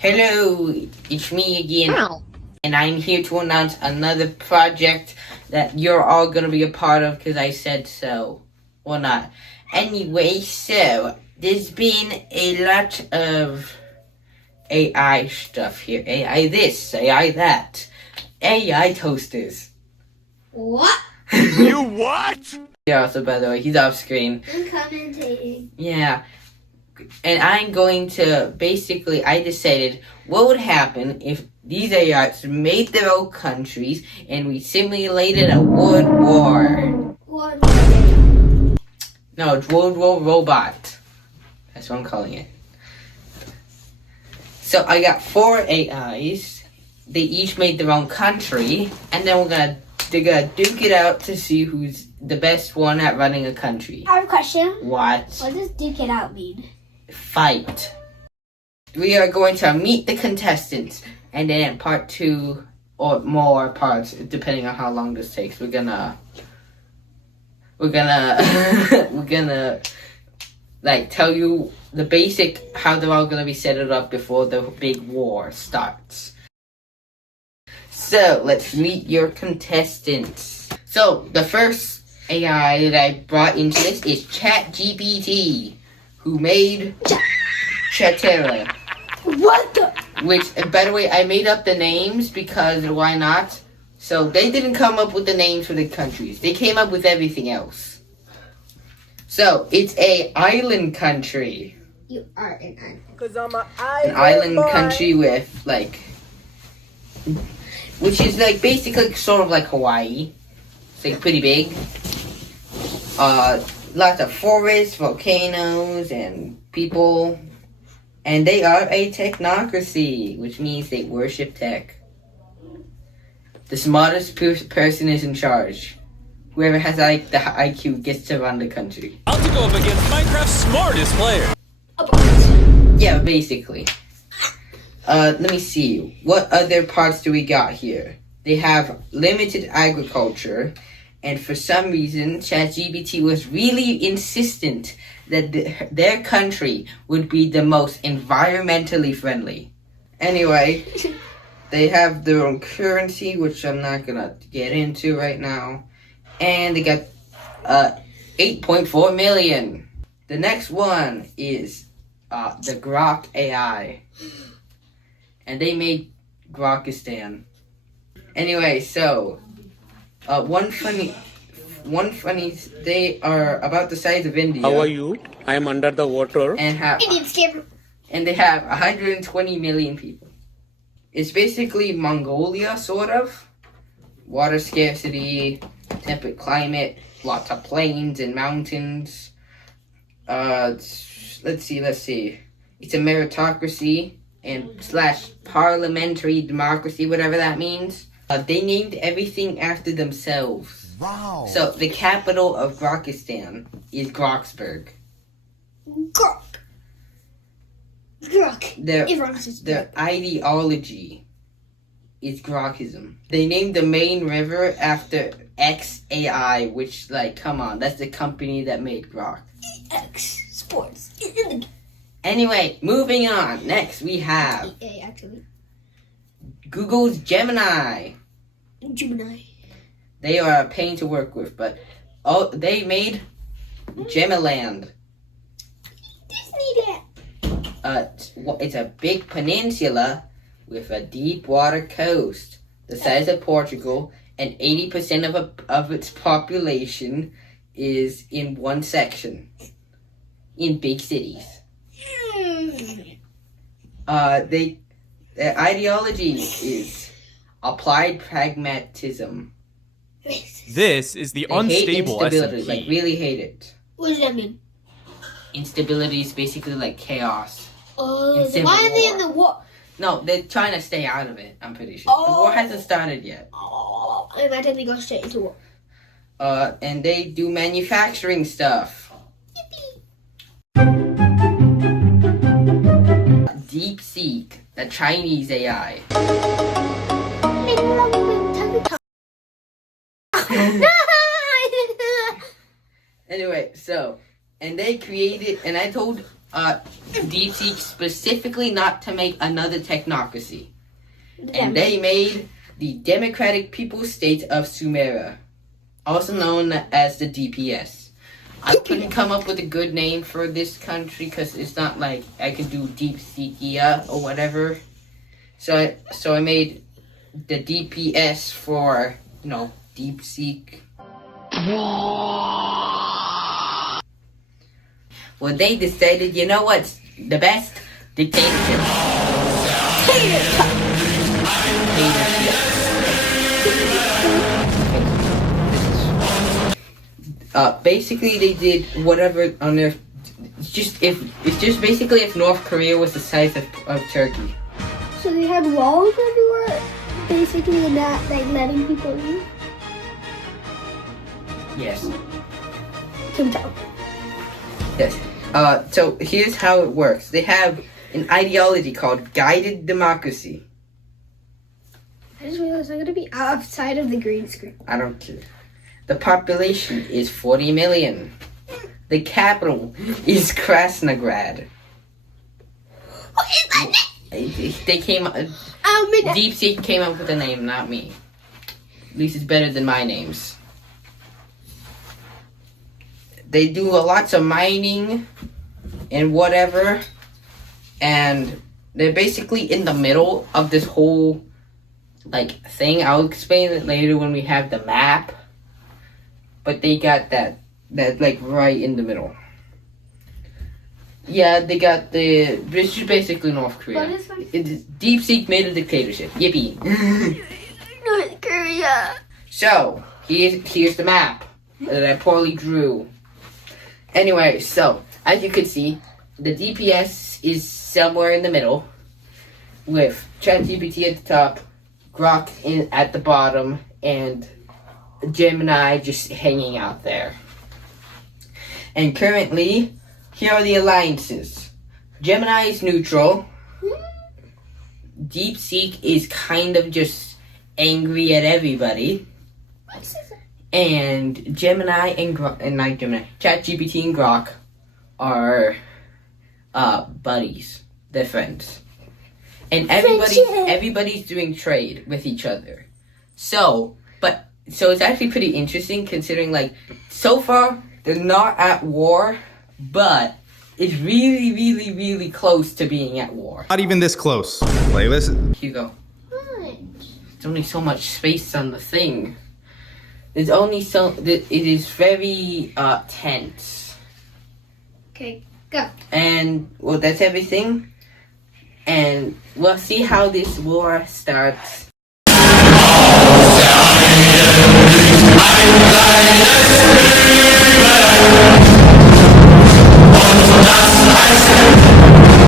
Hello, it's me again. Ow. And I'm here to announce another project that you're all going to be a part of because I said so. Or not. Anyway, so there's been a lot of AI stuff here. AI this, AI that. AI toasters. What? You what? Yeah, so by the way, he's off screen. I'm commentating. Yeah. And I'm going to, basically, I decided what would happen if these AIs made their own countries and we simulated a world war. What? No, it's World War Robot. That's what I'm calling it. So I got 4 AIs. They each made their own country. And then they're gonna duke it out to see who's the best one at running a country. I have a question. What? What does duke it out mean? Fight. We are going to meet the contestants, and then part 2 or more parts, depending on how long this takes. We're gonna like tell you the basic how they're all gonna be set it up before the big war starts. So let's meet your contestants. So the first AI that I brought into this is ChatGPT, who made Chatera. What the? Which, by the way, I made up the names because why not? So they didn't come up with the names for the countries. They came up with everything else. So it's a island country. You are an island. Cause I'm An island country with which is like basically sort of like Hawaii. It's like pretty big. Lots of forests, volcanoes, and people. And they are a technocracy, which means they worship tech. The smartest person is in charge. Whoever has like the IQ gets to run the country. I'll go up against Minecraft's smartest player. Yeah, basically. Let me see. What other parts do we got here? They have limited agriculture. And for some reason, ChatGPT was really insistent that their country would be the most environmentally friendly. Anyway, they have their own currency, which I'm not gonna get into right now. And they got 8.4 million. The next one is the Grok AI. And they made Grokistan. Anyway, so one funny, they are about the size of India. How are you? I am under the water. And they have 120 million people. It's basically Mongolia, sort of. Water scarcity, temperate climate, lots of plains and mountains. Let's see. It's a meritocracy and / parliamentary democracy, whatever that means. They named everything after themselves. Wow. So the capital of Grokistan is Groksburg. Grok. Their ideology is Grokism. They named the main river after XAI, which, like, come on, that's the company that made Grok. X Sports. Anyway, moving on. Next, we have Google's Gemini. They are a pain to work with, but they made Gemiland. It's a big peninsula with a deep water coast, the size of Portugal, and 80% of its population is in one section, in big cities. Their ideology is applied pragmatism. This is the They unstable hate instability, SMP. like really hate it. What does that mean? Instability is basically like chaos. Oh, Civil why are they war. in the war? No, they're trying to stay out of it, I'm pretty sure. The war hasn't started yet. Oh, I imagine they go straight into war. And they do manufacturing stuff. DeepSeek, the Chinese AI. Anyway, so, and they created, and I told DeepSeek specifically not to make another technocracy. Yeah. And they made the Democratic People's State of Sumera, also known as the DPS. I couldn't come up with a good name for this country because it's not like I could do DeepSeekia or whatever. So I made the DPS for, DeepSeek. Well, they decided, you know what's the best? Dictatorship. Basically, they did whatever on their. It's just basically if North Korea was the size of Turkey. So they had walls everywhere, basically, and not like letting people leave. Yes. Can tell. Yes. So here's how it works. They have an ideology called guided democracy. I just realized I'm gonna be outside of the green screen. I don't care. The population is 40 million. The capital is Krasnograd. What is that name? They came. DeepSeek came up with a name, not me. At least it's better than my names. They do lots of mining and whatever, and they're basically in the middle of this whole thing. I'll explain it later when we have the map. But they got that right in the middle. Yeah, they got this is basically North Korea. What is DeepSeek made a dictatorship. Yippee. North Korea. So, here's the map that I poorly drew. Anyway, so, as you can see, the DPS is somewhere in the middle, with ChatGPT at the top, Grok at the bottom, and Gemini just hanging out there. And currently, here are the alliances. Gemini is neutral. DeepSeek is kind of just angry at everybody. And Gemini and ChatGPT and Grok are buddies. They're friends. And everybody's doing trade with each other. So it's actually pretty interesting considering so far they're not at war, but it's really, really, really close to being at war. Not even this close. Listen. Hugo. There's only so much space on the thing. There's only it is very tense. Okay, go. And well, that's everything. And we'll see how this war starts